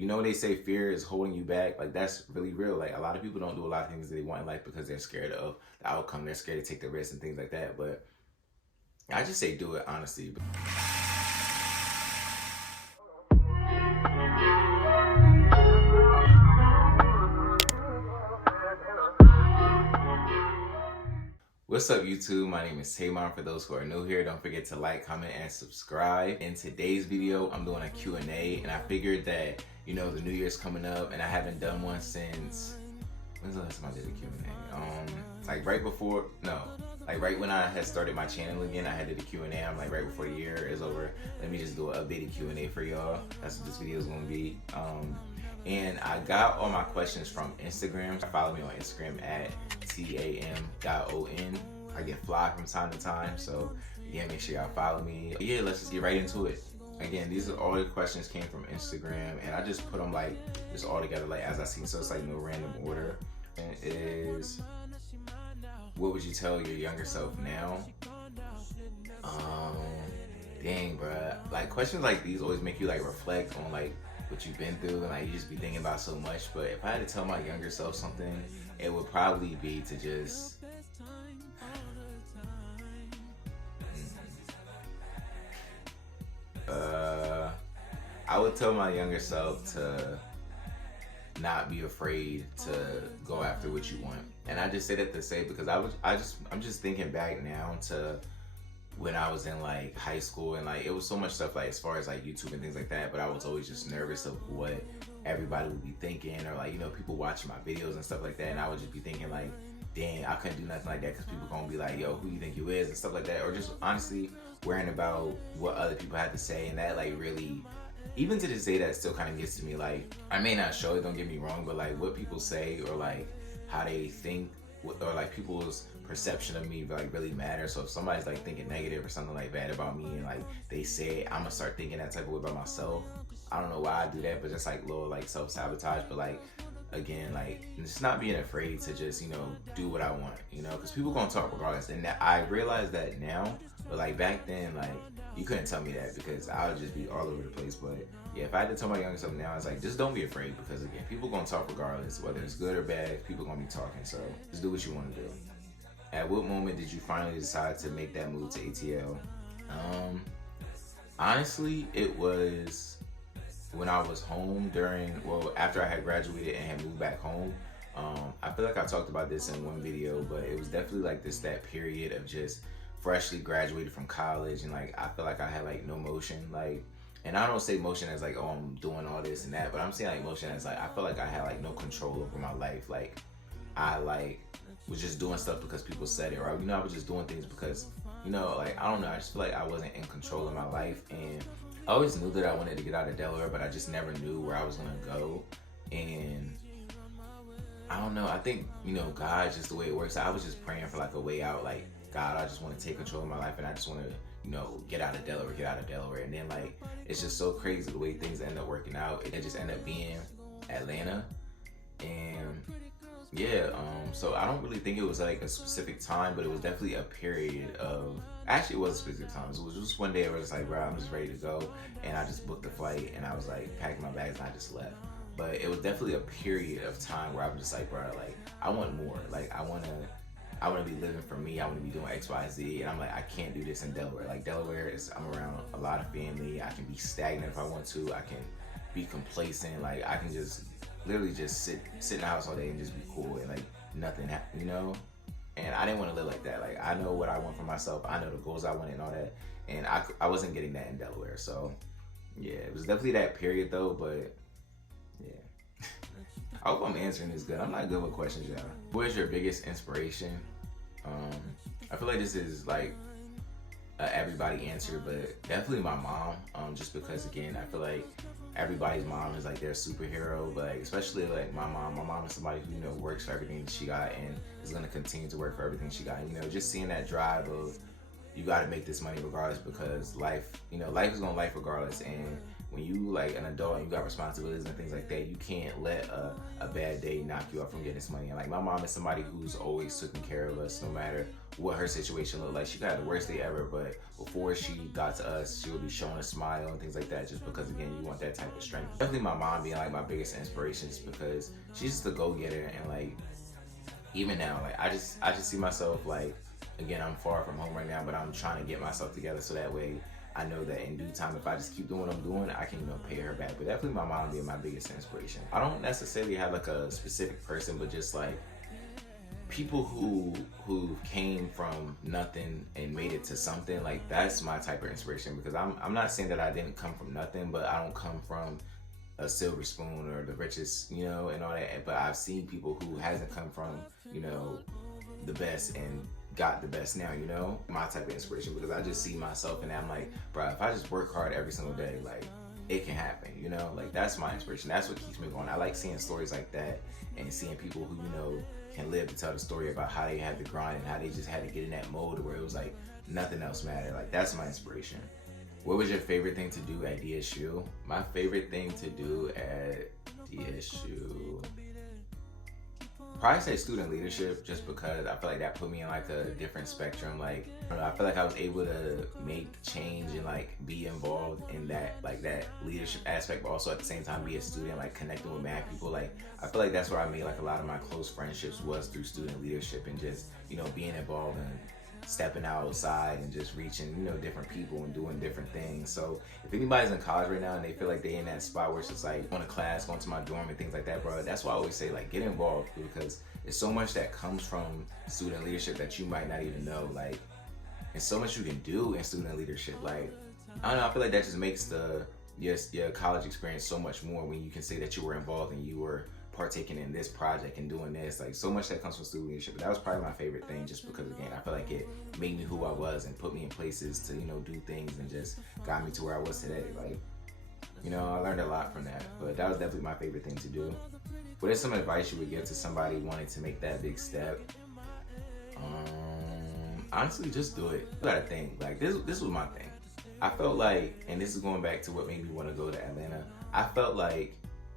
You know, they say fear is holding you back. Like, that's really real. Like, a lot of people don't do a lot of things that they want in life because they're scared of the outcome. They're scared to take the risk and things like that. But I just say do it, honestly. What's up, YouTube? My name is Tamon. For those who are new here, don't forget to like, comment, and subscribe. In today's video, I'm doing a Q&A, and I figured that, you know, the new year's coming up, and I haven't done one since, when's the last time I did a Q&A? Like right when I had started my channel again, I had did a Q&A. I'm like, right before the year is over, let me just do an updated Q&A for y'all. That's what this video is gonna be. And I got all my questions from Instagram. Follow me on Instagram at tam.on. I get fly from time to time, so yeah, make sure y'all follow me. Yeah, let's just get right into it. Again, these are all the questions came from Instagram, and I just put them like just all together like as I see, so it's like no random order. And it is, what would you tell your younger self now? Dang, bruh. Like, questions like these always make you like reflect on like what you've been through, and like you just be thinking about so much. But if I had to tell my younger self something, it would probably be to just I would tell my younger self to not be afraid to go after what you want. And I just say that to say because I'm just thinking back now to when I was in like high school, and like it was so much stuff like as far as like YouTube and things like that, but I was always just nervous of what everybody would be thinking, or like, you know, people watching my videos and stuff like that, and I would just be thinking like, dang, I couldn't do nothing like that because people gonna be like, yo, who you think you is, and stuff like that, or just honestly worrying about what other people had to say. And that like really, even to this day, that still kind of gets to me. Like, I may not show it, don't get me wrong, but like what people say or like how they think, or like people's perception of me like really matters. So if somebody's like thinking negative or something like bad about me, and like they say, I'm gonna start thinking that type of way about myself. I don't know why I do that, but just like little like self-sabotage. But like, again, like just not being afraid to just, you know, do what I want, you know, because people gonna talk regardless. And I realize that now, but like back then, like you couldn't tell me that because I would just be all over the place. But yeah, if I had to tell my younger self now, it's like, just don't be afraid, because again, people gonna talk regardless, whether it's good or bad. People gonna be talking, so just do what you want to do. At what moment did you finally decide to make that move to ATL? Honestly, it was when I was home after I had graduated and had moved back home. I feel like I talked about this in one video, but it was definitely like that period of just freshly graduated from college, and like I feel like I had like no motion, like, and I don't say motion as like, oh, I'm doing all this and that, but I'm saying like motion as like I feel like I had like no control over my life. Like I like was just doing stuff because people said it, or you know, I was just doing things because, you know, like I don't know, I just feel like I wasn't in control of my life. And I always knew that I wanted to get out of Delaware, but I just never knew where I was gonna go. And I don't know, I think, you know, God, just the way it works, I was just praying for like a way out. Like, God, I just want to take control of my life, and I just want to, you know, get out of Delaware. And then like, it's just so crazy the way things end up working out. It just ended up being Atlanta. And yeah, so I don't really think it was like a specific time, but it was definitely a period of, actually it was a specific time. So it was just one day where it's like, bro, I'm just ready to go. And I just booked the flight, and I was like packing my bags, and I just left. But it was definitely a period of time where I'm just like, bro, like I want more. Like I want to be living for me. I want to be doing X, Y, Z. And I'm like, I can't do this in Delaware. Like Delaware is, I'm around a lot of family. I can be stagnant if I want to. I can be complacent. Like I can just literally just sit in the house all day and just be cool, and like nothing happen, you know? And I didn't want to live like that. Like I know what I want for myself. I know the goals I want and all that. And I wasn't getting that in Delaware. So yeah, it was definitely that period though, but yeah. I hope I'm answering this good. I'm not good with questions, y'all. What is your biggest inspiration? I feel like this is like everybody answer, but definitely my mom. Just because again, I feel like everybody's mom is like their superhero, but like, especially like my mom. My mom is somebody who, you know, works for everything she got and is gonna continue to work for everything she got. You know, just seeing that drive of, you got to make this money regardless, because life, you know, life is gonna life regardless. And when you like an adult and you got responsibilities and things like that, you can't let a bad day knock you out from getting this money. And like my mom is somebody who's always taking care of us no matter what her situation looked like. She got the worst day ever, but before she got to us, she would be showing a smile and things like that, just because again, you want that type of strength. Definitely my mom being like my biggest inspiration, just because she's just a go-getter. And like even now, like I just see myself like, again, I'm far from home right now, but I'm trying to get myself together so that way I know that in due time, if I just keep doing what I'm doing, I can, you know, pay her back. But definitely my mom being my biggest inspiration. I don't necessarily have like a specific person, but just like people who came from nothing and made it to something. Like that's my type of inspiration, because I'm not saying that I didn't come from nothing, but I don't come from a silver spoon or the richest, you know, and all that. But I've seen people who hasn't come from, you know, the best and got the best now, you know, my type of inspiration, because I just see myself and I'm like, bro, if I just work hard every single day, like it can happen, you know, like that's my inspiration. That's what keeps me going. I like seeing stories like that and seeing people who, you know, can live to tell the story about how they had to grind and how they just had to get in that mode where it was like nothing else mattered. Like that's my inspiration. What was your favorite thing to do at DSU? My favorite thing to do at DSU, probably say student leadership, just because I feel like that put me in like a different spectrum. Like I don't know, I feel like I was able to make change and like be involved in that, like that leadership aspect, but also at the same time be a student, like connecting with mad people. Like I feel like that's where I made like a lot of my close friendships, was through student leadership and just, you know, being involved in stepping outside and just reaching, you know, different people and doing different things. So if anybody's in college right now and they feel like they in that spot where it's just like going to class, going to my dorm and things like that, bro, that's why I always say like get involved, because it's so much that comes from student leadership that you might not even know. Like, and so much you can do in student leadership. Like, I don't know, I feel like that just makes your college experience so much more when you can say that you were involved and you were partaking in this project and doing this. Like so much that comes from student leadership. But that was probably my favorite thing, just because again, I feel like it made me who I was and put me in places to, you know, do things and just got me to where I was today. Like, you know, I learned a lot from that, but that was definitely my favorite thing to do. What is some advice you would give to somebody wanting to make that big step? Honestly, just do it. You gotta think. Like this was my thing. I felt like, and this is going back to what made me want to go to Atlanta, I felt like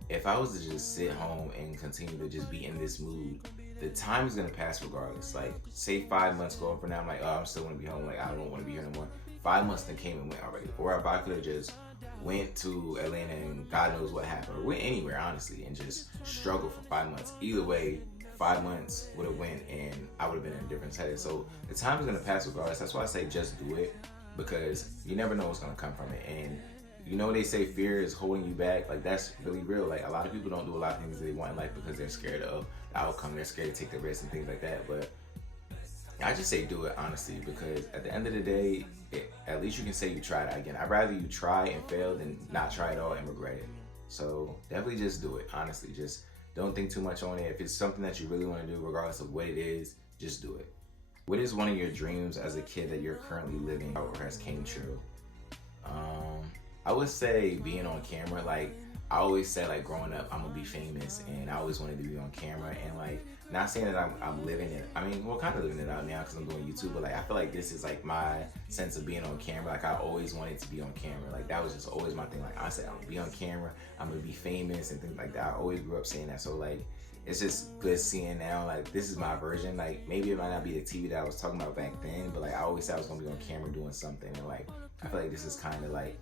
if I was to just sit home and continue to just be in this mood, the time is gonna pass regardless. Like, say 5 months go from now, I'm like, oh, I'm still gonna be home. Like, I don't want to be here no more. 5 months then came and went already. Or if I could have just went to Atlanta and God knows what happened, or went anywhere honestly and just struggled for 5 months. Either way, 5 months would have went and I would have been in a different setting. So the time is gonna pass regardless. That's why I say just do it, because you never know what's gonna come from it. And you know, they say fear is holding you back. Like that's really real. Like a lot of people don't do a lot of things that they want in life because they're scared of the outcome. They're scared to take the risk and things like that. But I just say do it honestly, because at the end of the day, at least you can say you tried it. Again, I'd rather you try and fail than not try at all and regret it. So definitely just do it. Honestly, just don't think too much on it. If it's something that you really want to do, regardless of what it is, just do it. What is one of your dreams as a kid that you're currently living out or has came true? I would say being on camera. Like I always said, like growing up, I'm gonna be famous, and I always wanted to be on camera. And like, not saying that I'm living it. I mean, well, kind of living it out now because I'm doing YouTube. But like, I feel like this is like my sense of being on camera. Like I always wanted to be on camera. Like that was just always my thing. Like I said, I'm gonna be on camera. I'm gonna be famous and things like that. I always grew up saying that. So like, it's just good seeing now. Like this is my version. Like maybe it might not be the TV that I was talking about back then, but like I always said I was gonna be on camera doing something. And like, I feel like this is kind of like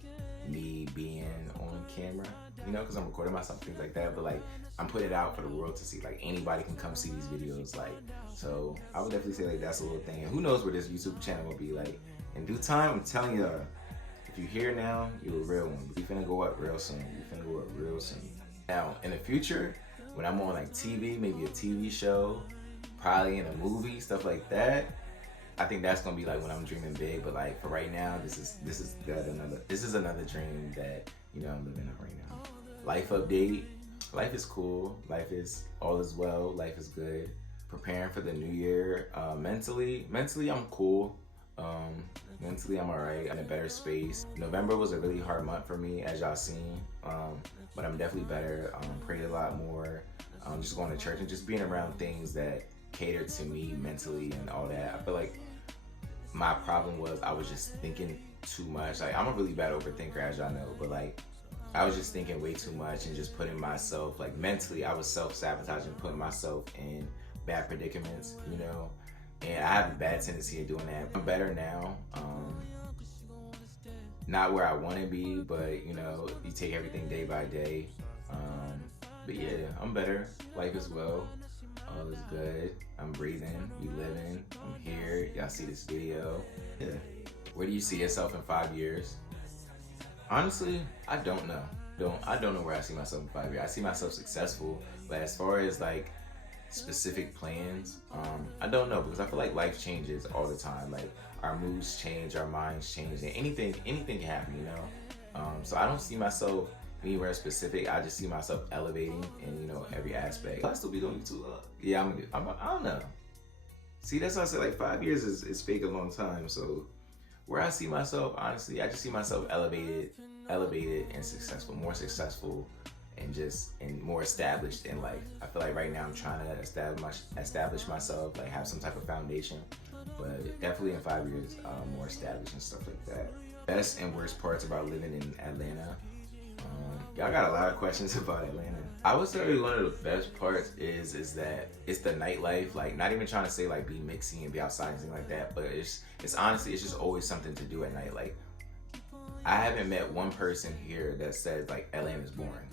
me being on camera, you know, because I'm recording myself, things like that, but like I'm putting it out for the world to see. Like anybody can come see these videos. Like, so I would definitely say like that's a little thing. And who knows where this YouTube channel will be. Like in due time, I'm telling you, if you're here now, you're a real one. We finna go up real soon. We finna go up real soon. Now in the future, when I'm on like TV, maybe a TV show, probably in a movie, stuff like that, I think that's gonna be like when I'm dreaming big. But like for right now, this is another dream that, you know, I'm living up right now. Life update. Life is cool. Life is all is well. Life is good. Preparing for the new year. Mentally I'm cool. Mentally I'm alright. I'm in a better space. November was a really hard month for me, as y'all seen. But I'm definitely better. Prayed a lot more. Just going to church and just being around things that cater to me mentally and all that. I feel like my problem was I was just thinking too much. Like I'm a really bad overthinker, as y'all know, but like I was just thinking way too much and just putting myself, like mentally, I was self-sabotaging, putting myself in bad predicaments, you know? And I have a bad tendency of doing that. I'm better now. Not where I want to be, but you know, you take everything day by day. But yeah, I'm better. Life is well. All is good. I'm breathing. We living. I'm here. Y'all see this video. Yeah. Where do you see yourself in 5 years? Honestly, I don't know. I don't know where I see myself in 5 years. I see myself successful, but as far as like specific plans, I don't know, because I feel like life changes all the time. Like our moods change, our minds change, and anything can happen, you know. So I don't see myself anywhere specific. I just see myself elevating in, you know, every aspect. I'll still be doing YouTube. Yeah, I don't know. See, that's why I said like 5 years is fake a long time. So where I see myself, honestly, I just see myself elevated and successful, more successful, and more established in life. I feel like right now I'm trying to establish myself, like have some type of foundation, but definitely in 5 years, more established and stuff like that. Best and worst parts about living in Atlanta. Y'all got a lot of questions about Atlanta. I would say one of the best parts is that it's the nightlife. Like, not even trying to say like be mixy and be outside and things like that, but it's honestly, it's just always something to do at night. Like, I haven't met one person here that says like Atlanta's boring.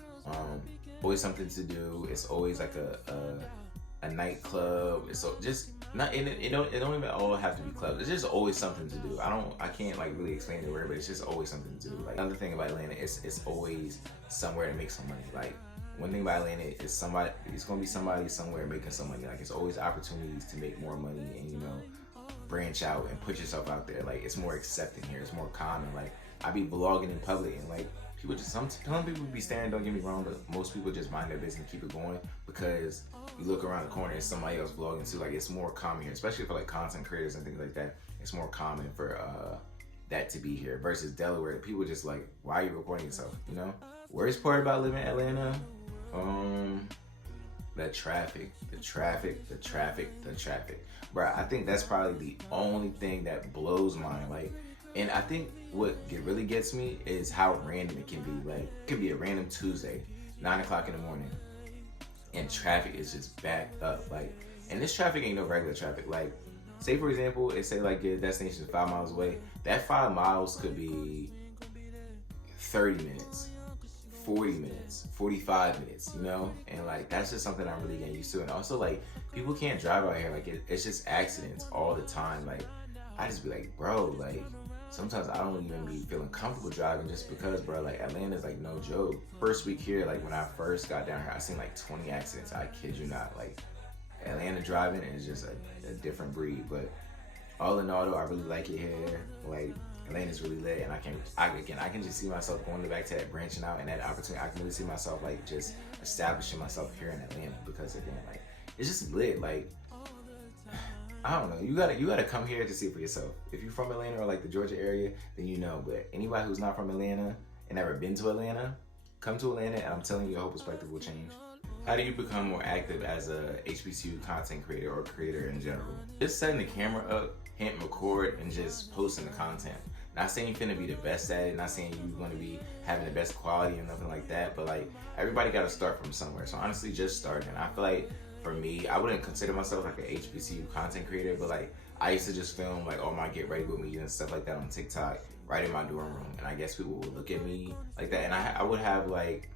Always something to do. It's always like a nightclub. It's so just not. It don't even all have to be clubs. It's just always something to do. I can't like really explain the word, but it's just always something to do. Like, another thing about Atlanta, it's always somewhere to make some money. Like, one thing about Atlanta is it's gonna be somebody somewhere making some money. Like, it's always opportunities to make more money and, you know, branch out and put yourself out there. Like, it's more accepting here. It's more common. Like, I be vlogging in public and like people just some people be staring. Don't get me wrong, but most people just mind their business and keep it going, because you look around the corner and somebody else vlogging too. Like, it's more common here, especially for like content creators and things like that. It's more common for that to be here versus Delaware. People just like, why are you recording yourself? You know. Worst part about living in Atlanta, the traffic. Bro, I think that's probably the only thing that blows mine. Like, and I think what really gets me is how random it can be. Like, it could be a random Tuesday, 9 o'clock in the morning, and traffic is just backed up. Like, and this traffic ain't no regular traffic. Like, say for example, it say like your destination is 5 miles away. That 5 miles could be 30 minutes, 40 minutes, 45 minutes, you know? And like, that's just something I'm really getting used to. And also, like, people can't drive out here. Like, it's just accidents all the time. Like, I just be like, bro, like, sometimes I don't even be feeling comfortable driving just because, bro, like, Atlanta's like no joke. First week here, like, when I first got down here, I seen like 20 accidents. I kid you not. Like, Atlanta driving is just a different breed. But all in all, though, I really like it here. Like, Atlanta's really lit, and I can just see myself going back to that, branching out, and that opportunity. I can really see myself like just establishing myself here in Atlanta, because again, like, it's just lit. Like, I don't know. You gotta come here to see it for yourself. If you're from Atlanta or like the Georgia area, then you know. But anybody who's not from Atlanta and never been to Atlanta, come to Atlanta, and I'm telling you, your whole perspective will change. How do you become more active as a HBCU content creator or creator in general? Just setting the camera up, hitting record, and just posting the content. Not saying you're finna be the best at it, not saying you're gonna be having the best quality and nothing like that, but like, everybody gotta start from somewhere. So honestly, just starting. I feel like for me, I wouldn't consider myself like an HBCU content creator, but like, I used to just film like all my get ready with me and stuff like that on TikTok right in my dorm room. And I guess people would look at me like that. And I would have like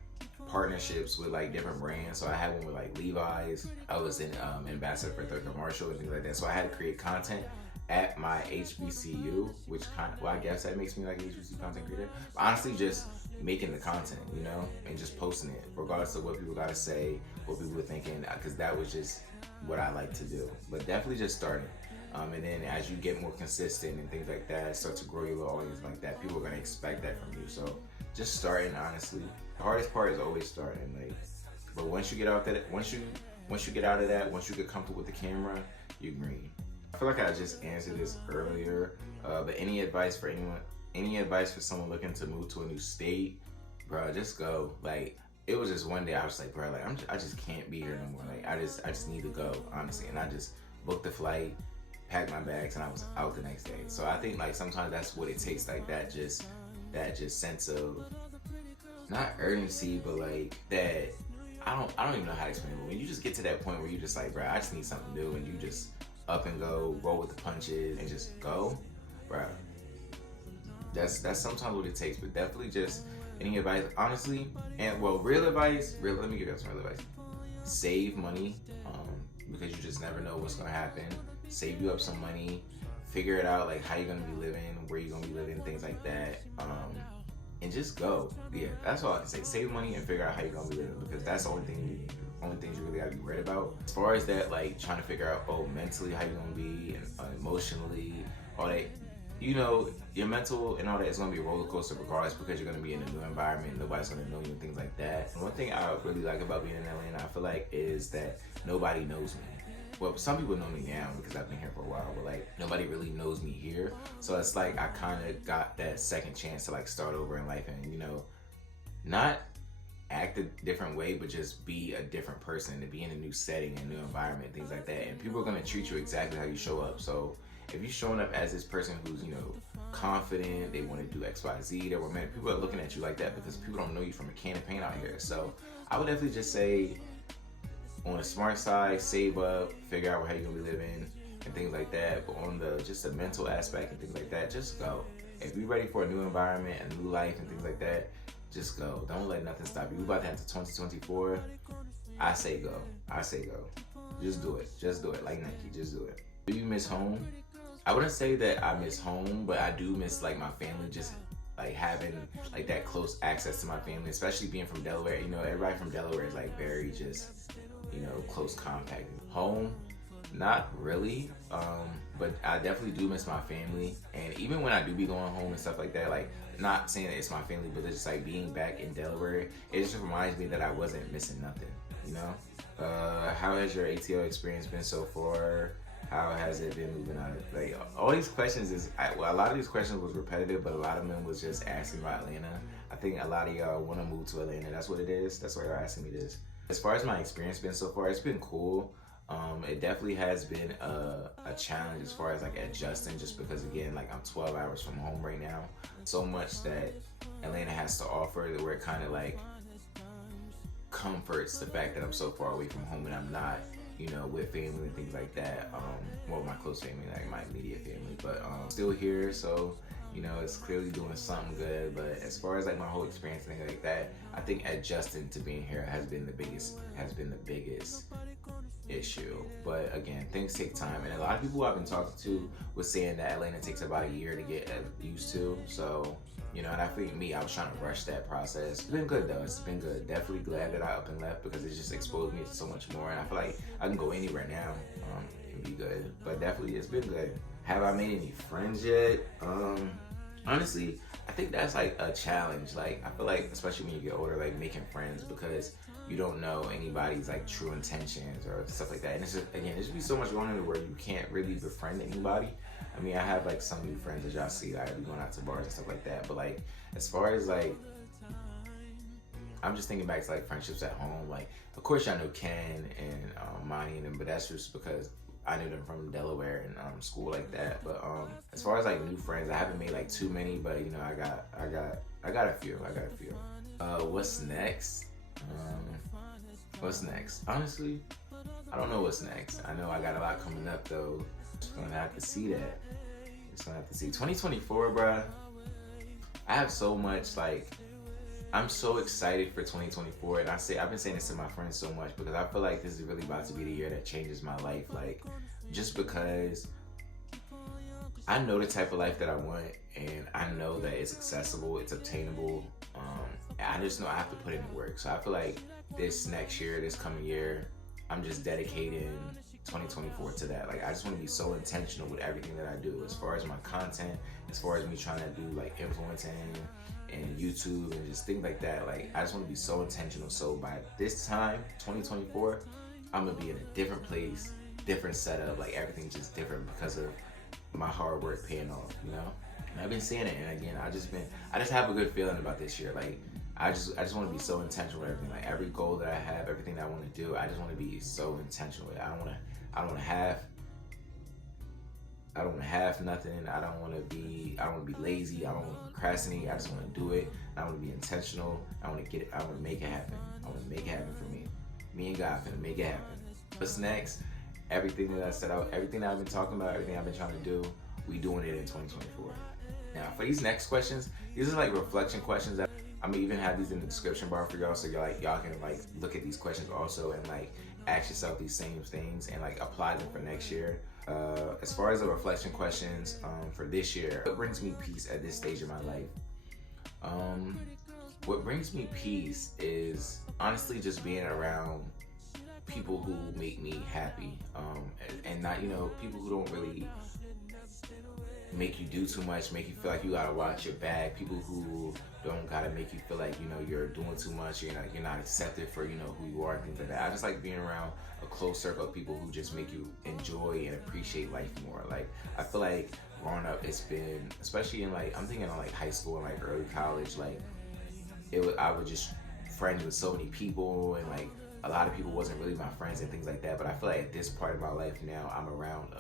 partnerships with like different brands. So I had one with like Levi's. I was an ambassador for Thurgood Marshall and things like that. So I had to create content at my HBCU, which I guess that makes me like an HBCU content creator. But honestly, just making the content, you know, and just posting it, regardless of what people gotta say, what people were thinking, because that was just what I like to do. But definitely just starting. And then as you get more consistent and things like that, start to grow your little audience like that, people are gonna expect that from you. So just starting, honestly. The hardest part is always starting. Like, but once you get out that, once you get out of that, once you get comfortable with the camera, you're green. I feel like I just answered this earlier, but any advice for anyone? Any advice for someone looking to move to a new state? Bro, just go. Like, it was just one day I was like, bro, like, I just can't be here no more. Like, I just need to go, honestly. And I just booked the flight, packed my bags, and I was out the next day. So I think like sometimes that's what it takes, like that just sense of not urgency, but like that. I don't even know how to explain it. But when you just get to that point where you just like, bro, I just need something new, and you just up and go, roll with the punches, and just go, bro. That's sometimes what it takes. But definitely just any advice, honestly, and well, real advice. Let me give you some real advice. Save money, because you just never know what's gonna happen. Save you up some money. Figure it out, like how you're gonna be living, where you're gonna be living, things like that. And just go. Yeah, that's all I can say. Save money and figure out how you're gonna be living, because that's the only things you really gotta be worried about. As far as that, like trying to figure out, mentally how you're gonna be, and emotionally, all that. You know, your mental and all that is gonna be a roller coaster regardless, because you're gonna be in a new environment, nobody's gonna know you and things like that. And one thing I really like about being in Atlanta, I feel like, is that nobody knows me. Well, some people know me now because I've been here for a while, but like nobody really knows me here. So it's like I kind of got that second chance to like start over in life, and you know, not act a different way, but just be a different person, to be in a new setting, a new environment, things like that. And people are gonna treat you exactly how you show up. So if you're showing up as this person who's, you know, confident, they want to do X, Y, Z, people are looking at you like that because people don't know you from a can of paint out here. So I would definitely just say, on the smart side, save up, figure out how you're gonna be living and things like that. But on the just the mental aspect and things like that, just go. If you're ready for a new environment, a new life and things like that, just go. Don't let nothing stop you. We're about to enter 2024. I say go. Just do it. Just do it. Like Nike, just do it. Do you miss home? I wouldn't say that I miss home, but I do miss like my family, just like having like that close access to my family, especially being from Delaware. You know, everybody from Delaware is like very just, you know, close contact. Home, not really, but I definitely do miss my family. And even when I do be going home and stuff like that, like not saying that it's my family, but it's just like being back in Delaware, it just reminds me that I wasn't missing nothing, you know? How has your ATL experience been so far? How has it been moving on? Like all these questions a lot of these questions was repetitive, but a lot of them was just asking about Atlanta. I think a lot of y'all want to move to Atlanta. That's what it is. That's why you're asking me this. As far as my experience been so far, it's been cool. It definitely has been a challenge as far as like adjusting, just because again, like I'm 12 hours from home right now. So much that Atlanta has to offer that where it kind of like comforts the fact that I'm so far away from home and I'm not, you know, with family and things like that. Well, my close family, like my immediate family, but still here. So, you know, it's clearly doing something good. But as far as like my whole experience and things like that, I think adjusting to being here has been the biggest issue. But again, things take time, and a lot of people I've been talking to was saying that Atlanta takes about a year to get used to. So, you know, and I think I was trying to rush that process. It's been good though. It's been good. Definitely glad that I up and left, because it just exposed me to so much more. And I feel like I can go anywhere now and be good. But definitely, it's been good. Have I made any friends yet? Honestly, I think that's like a challenge. Like I feel like, especially when you get older, like making friends, because you don't know anybody's like true intentions or stuff like that. And it's just, again, there's be so much going on where you can't really befriend anybody. I mean, I have like some new friends that y'all see. I be going out to bars and stuff like that. But like, as far as like, I'm just thinking back to like friendships at home. Like, of course, y'all know Ken and Monty and them, but that's just because I knew them from Delaware and school like that. But as far as like new friends, I haven't made like too many, but you know, I got a few. What's next? What's next? Honestly, I don't know what's next. I know I got a lot coming up though. Just gonna have to see that. Just gonna have to see. 2024, bruh. I have so much, like, I'm so excited for 2024, and I've been saying this to my friends so much, because I feel like this is really about to be the year that changes my life. Like, just because I know the type of life that I want, and I know that it's accessible, it's obtainable. I just know I have to put in the work. So I feel like this coming year, I'm just dedicating 2024 to that. Like, I just want to be so intentional with everything that I do, as far as my content, as far as me trying to do like influencing and YouTube and just things like that. Like, I just want to be so intentional. So by this time, 2024, I'm gonna be in a different place, different setup, like everything's just different because of my hard work paying off, you know? And I've been seeing it, and again, I just have a good feeling about this year. Like, I just want to be so intentional with everything. Like, every goal that I have, everything that I want to do, I just want to be so intentional with it. I don't want to have I don't have nothing. I don't want to be lazy. I don't want to procrastinate. I just want to do it. I want to be intentional. I want to get it. I want to make it happen. I want to make it happen for me. Me and God finna make it happen. What's next? Everything that I set out, everything that I've been talking about, everything I've been trying to do, we doing it in 2024. Now, for these next questions, these are like reflection questions that I'm gonna even have these in the description bar for y'all, so y'all can like look at these questions also and like ask yourself these same things and like apply them for next year. As far as the reflection questions for this year, what brings me peace at this stage of my life? What brings me peace is honestly just being around people who make me happy, and not, people who don't really make you do too much, make you feel like you gotta watch your back, people who don't gotta make you feel like, you're doing too much, you're not accepted for, who you are and things like that. I just like being around a close circle of people who just make you enjoy and appreciate life more. Like, I feel like growing up, it's been, especially in like, I'm thinking of like high school and like early college, like I was just friends with so many people, and like a lot of people wasn't really my friends and things like that. But I feel like at this part of my life now, I'm around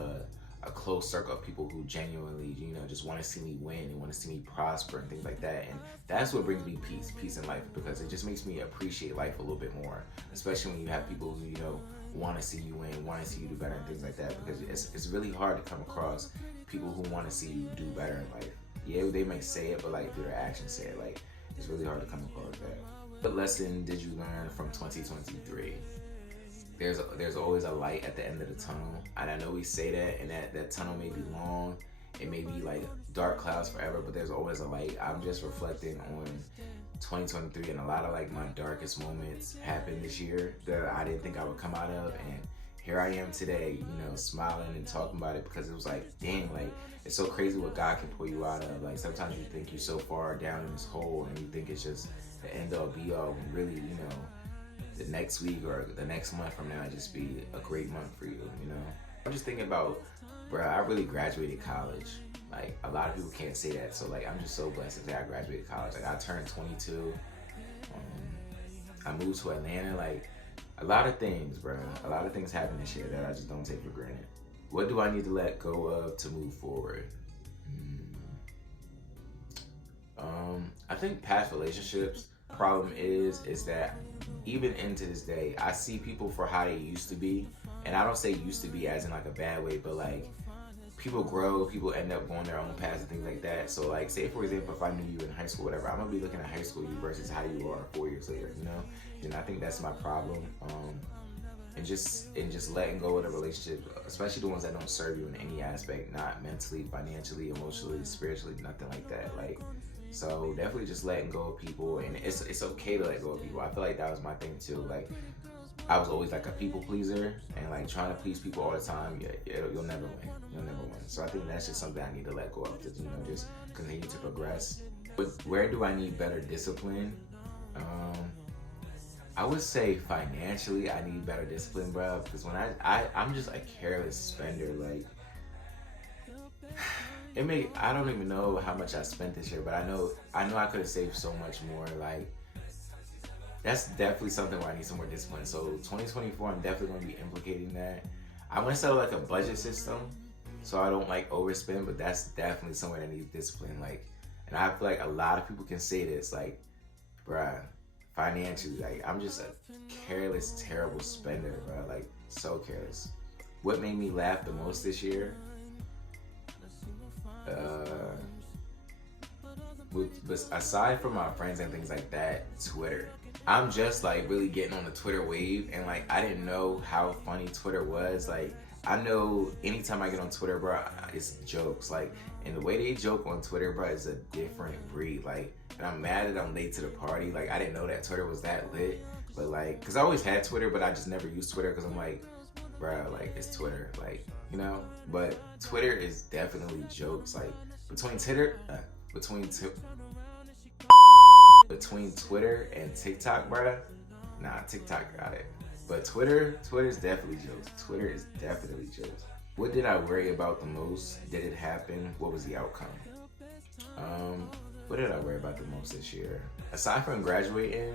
a close circle of people who genuinely, just want to see me win and want to see me prosper and things like that. And that's what brings me peace in life, because it just makes me appreciate life a little bit more, especially when you have people who, want to see you win, want to see you do better and things like that, because it's really hard to come across people who want to see you do better in life. Yeah, they may say it, but like, do their actions say it? Like, it's really hard to come across that. What lesson did you learn from 2023? There's always a light at the end of the tunnel. And I know we say that, and that tunnel may be long. It may be like dark clouds forever, but there's always a light. I'm just reflecting on 2023, and a lot of like my darkest moments happened this year that I didn't think I would come out of. And here I am today, smiling and talking about it, because it was like, dang, like, it's so crazy what God can pull you out of. Like, sometimes you think you're so far down in this hole and you think it's just the end all be all, when really, the next week or the next month from now just be a great month for you, I'm just thinking about, bro, I really graduated college. Like, a lot of people can't say that, so like, I'm just so blessed to say I graduated college. Like, I turned 22. I moved to Atlanta. Like, a lot of things, bro. A lot of things happened this year that I just don't take for granted. What do I need to let go of to move forward? I think past relationships. Problem is that even into this day, I see people for how they used to be, and I don't say used to be as in like a bad way, but like, people grow, people end up going their own paths and things like that. So like, say for example, if I knew you in high school, whatever, I'm gonna be looking at high school you versus how you are 4 years later, And I think that's my problem. And just letting go of the relationship, especially the ones that don't serve you in any aspect, not mentally, financially, emotionally, spiritually, nothing like that. Like, so definitely just letting go of people, and it's okay to let go of people. I feel like that was my thing too. Like, I was always like a people pleaser, and like trying to please people all the time, you'll never win. You'll never win. So I think that's just something I need to let go of, to just continue to progress. But where do I need better discipline? I would say financially, I need better discipline, bro. Because when I'm just a careless spender. Like, I don't even know how much I spent this year, but I know I could have saved so much more. Like, that's definitely something where I need some more discipline. So 2024, I'm definitely going to be implicating that. I want to set up like a budget system so I don't like overspend, but that's definitely somewhere that needs discipline. Like, and I feel like a lot of people can say this, like, bruh, financially, like, I'm just a careless, terrible spender, bruh. Like, so careless. What made me laugh the most this year? But aside from my friends and things like that, Twitter. I'm just like really getting on the Twitter wave, and like, I didn't know how funny Twitter was. Like, I know anytime I get on Twitter, bro, it's jokes. Like, and the way they joke on Twitter, bro, is a different breed. Like, and I'm mad that I'm late to the party. Like, I didn't know that Twitter was that lit. But like, cause I always had Twitter, but I just never used Twitter, cause I'm like, bro, like, it's Twitter, like, But Twitter is definitely jokes. Like, between Twitter and TikTok, bruh. Nah, TikTok got it. But Twitter's definitely jokes. Twitter is definitely jokes. What did I worry about the most? Did it happen? What was the outcome? What did I worry about the most this year? Aside from graduating,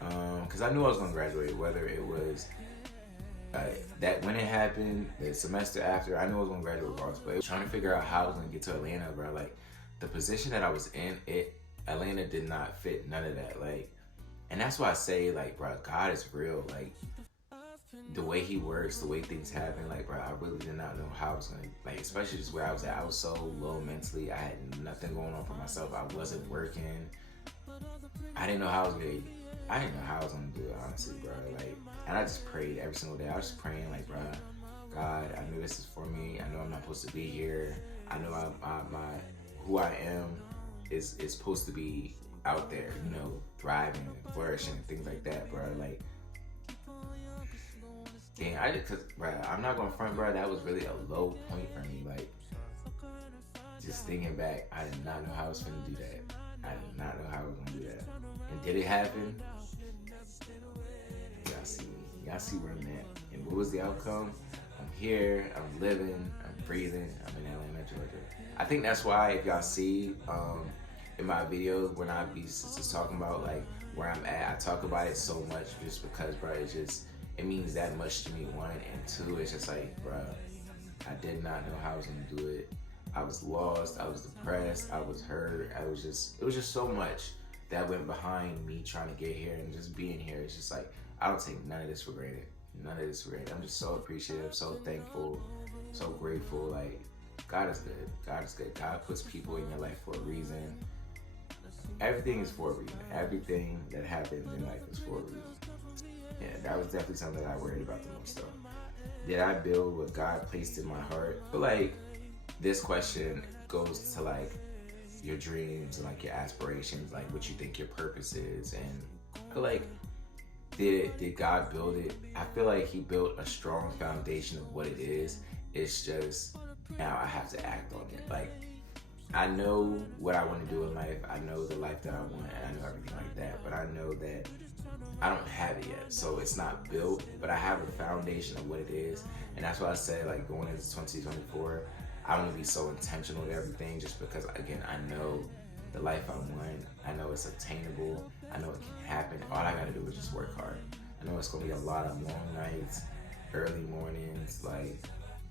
because I knew I was going to graduate, whether it was That when it happened, the semester after, I knew I was gonna graduate regardless, but trying to figure out how I was gonna get to Atlanta, bro. Like the position that I was in, Atlanta did not fit none of that. Like, and that's why I say, like, bro, God is real. Like the way He works, the way things happen. Like, bro, I really did not know how I was gonna, like, especially just where I was at. I was so low mentally. I had nothing going on for myself. I wasn't working. I didn't know how I was gonna do it, honestly, bro. Like, and I just prayed every single day. I was just praying, like, bro, God, I know this is for me. I know I'm not supposed to be here. I know who I am is supposed to be out there, you know, thriving and flourishing and things like that, bro. Like, dang, cause, bro, I'm not gonna front, bro. That was really a low point for me. Like, just thinking back, I did not know how I was gonna do that. I did not know how I was gonna do that. And did it happen? Y'all see where I'm at. And what was the outcome? I'm here, I'm living, I'm breathing, I'm in Atlanta, Georgia. I think that's why, if y'all see in my videos when I be just talking about like where I'm at, I talk about it so much just because, bro, it means that much to me, one, and two, it's just like, bro, I did not know how I was gonna do it. I was lost, I was depressed, I was hurt, it was just so much that went behind me trying to get here and just being here. It's just like, I don't take none of this for granted. None of this for granted. I'm just so appreciative, so thankful, so grateful. Like, God is good. God is good. God puts people in your life for a reason. Everything is for a reason. Everything that happens in life is for a reason. Yeah, that was definitely something that I worried about the most, though. Did I build what God placed in my heart? But like, this question goes to like your dreams and like your aspirations, like what you think your purpose is. And I feel like, did God build it? I feel like He built a strong foundation of what it is. It's just now I have to act on it. Like, I know what I want to do in life. I know the life that I want, and I know everything like that. But I know that I don't have it yet. So it's not built, but I have a foundation of what it is. And that's why I said, like, going into 2024, I want to be so intentional with everything, just because, again, I know the life I want. I know it's attainable. I know it can happen. All I gotta do is just work hard. I know it's gonna be a lot of long nights, early mornings, like,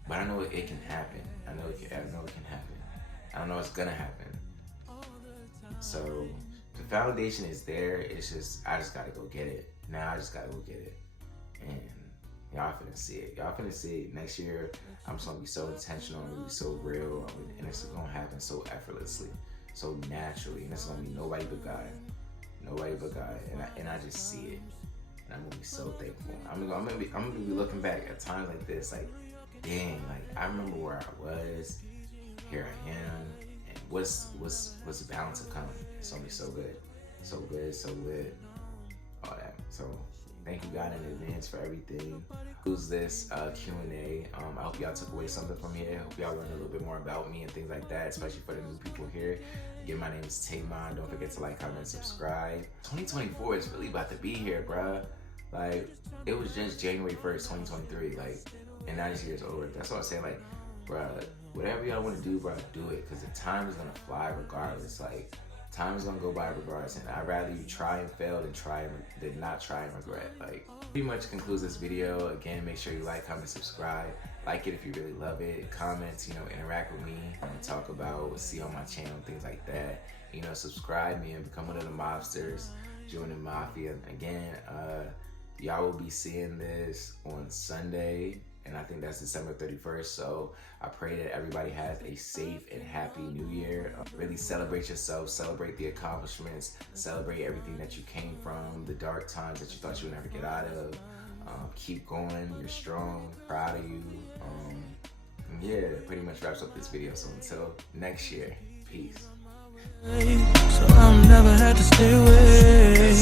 but I know it can happen. I know it can happen. I don't know it's gonna happen. So the foundation is there. It's just, I just gotta go get it. Now I just gotta go get it. And y'all finna see it. Y'all finna see it next year. I'm just gonna be so intentional. I'm gonna be so real. And it's gonna happen so effortlessly, so naturally. And it's gonna be nobody but God. Nobody but God. And I just see it. And I'm gonna be so thankful. I'm gonna be looking back at times like this, like, dang, like, I remember where I was. Here I am. And what's bound to come. It's gonna be so good. So good, so good. All that. So thank you, God, in advance for everything. Who's this Q&A? I hope y'all took away something from here. I hope y'all learned a little bit more about me and things like that, especially for the new people here. Again, my name is Tamon. Don't forget to like, comment, subscribe. 2024 is really about to be here, bruh. Like, it was just January 1st, 2023. Like, and now this year's over. That's what I'm saying. Like, bruh, whatever y'all want to do, bruh, do it. Because the time is going to fly regardless. Like, time is gonna go by regardless, and I'd rather you try and fail than not try and regret. Like, pretty much concludes this video. Again, make sure you like, comment, subscribe. Like it if you really love it. Comments, interact with me. I'm gonna talk about what's see on my channel, things like that. Subscribe me and become one of the mobsters. Join the mafia. Again, y'all will be seeing this on Sunday, and I think that's December 31st. So I pray that everybody has a safe and happy new year. Really celebrate yourself, celebrate the accomplishments, celebrate everything that you came from, the dark times that you thought you would never get out of. Keep going, you're strong, proud of you. Yeah, pretty much wraps up this video. So until next year, peace. So I'm never had to stay away.